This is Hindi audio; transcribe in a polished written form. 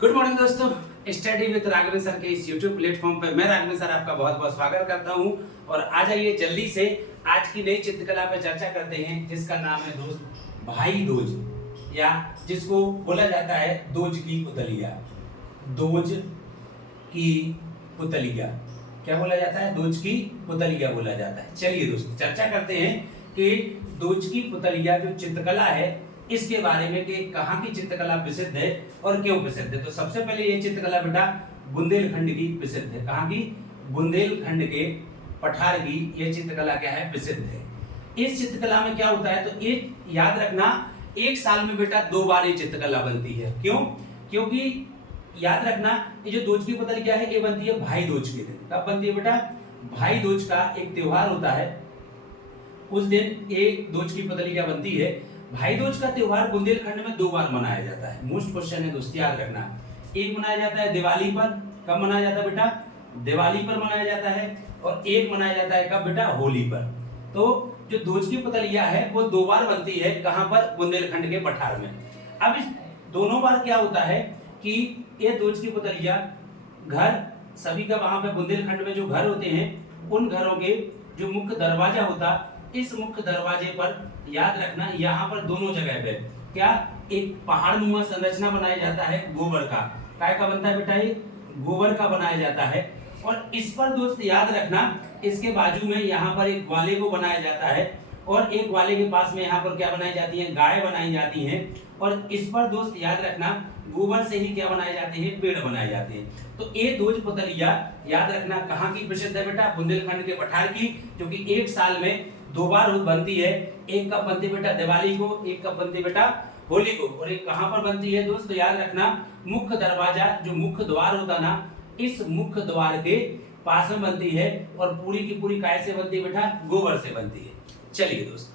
गुड मॉर्निंग दोस्तों, स्टडी विद राघवेंद्र सर के इस यूट्यूब प्लेटफॉर्म पर मैं राघवेंद्र सर आपका बहुत बहुत स्वागत करता हूं। और आ जाइए जल्दी से आज की नई चित्रकला पर चर्चा करते हैं, जिसका नाम है दोस्त भाई दोज, या जिसको बोला जाता है दोज की पुतलिया। दोज की पुतलिया क्या बोला जाता है? दोज की पुतलिया बोला जाता है। चलिए दोस्तों चर्चा करते हैं कि दोज की पुतलिया जो चित्रकला है इसके बारे में कि कहाँ की चित्रकला प्रसिद्ध है और क्यों प्रसिद्ध है। तो सबसे पहले ये चित्रकला बेटा बुंदेलखंड की प्रसिद्ध है। कहाँ की? बुंदेलखंड के पठार की ये चित्रकला क्या है? प्रसिद्ध है। इस चित्रकला में क्या होता है, तो एक याद रखना, एक साल में बेटा 2 बार ये चित्रकला बनती है। क्यों? क्योंकि याद रखना ये जो दोज की पुतलिया है ये बनती है भाई दोज के दिन। कब बनती है बेटा? भाई दोज का एक त्योहार होता है, उस दिन एक दोज की पुतलिया बनती है। भाई दूज का त्योहार बुंदेलखंड में 2 बार मनाया जाता है। मोस्ट क्वेश्चन है दोस्त, याद रखना। एक मनाया जाता है दिवाली पर। कब मनाया जाता है बेटा? दिवाली पर मनाया जाता है। और एक मनाया जाता है कब बेटा? होली पर। तो जो दोज की पुतलिया है वो 2 बार बनती है। कहां पर? बुंदेलखंड के पठार में। अब इस दोनों बार क्या होता है कि ये दोज की पुतलिया घर सभी का वहां पे बुंदेलखंड में जो घर होते हैं उन घरों के जो मुख्य दरवाजा होता, इस मुख्य दरवाजे पर याद रखना यहाँ पर दोनों जगह पे क्या एक पहाड़नुमा संरचना बनाया जाता है। गोबर का काय का बनता है बेटा? ये गोबर का बनाया जाता है। और इस पर दोस्त याद रखना इसके बाजू में यहाँ पर एक ग्वाले को बनाया जाता है और एक ग्वाले के पास में यहाँ पर क्या बनाई जाती है? गाय बनाई जाती है। और इस पर दोस्त याद रखना गोबर से ही क्या बनाए जाते हैं? पेड़ बनाए जाते हैं। तो ये दोज पुतलिया याद रखना कहाँ की प्रसिद्ध है बेटा? बुंदेलखंड के पठार की, जो कि एक साल में 2 बार बनती है। एक कब बनती है बेटा? दिवाली को। एक कब बनती है बेटा? होली को। और एक कहां पर बनती है दोस्त? याद रखना मुख्य दरवाजा जो मुख्य द्वार होता ना, इस मुख्य द्वार के पास में बनती है। और पूरी की पूरी काय से बनती है बेटा? गोबर से बनती है। चलिए दोस्त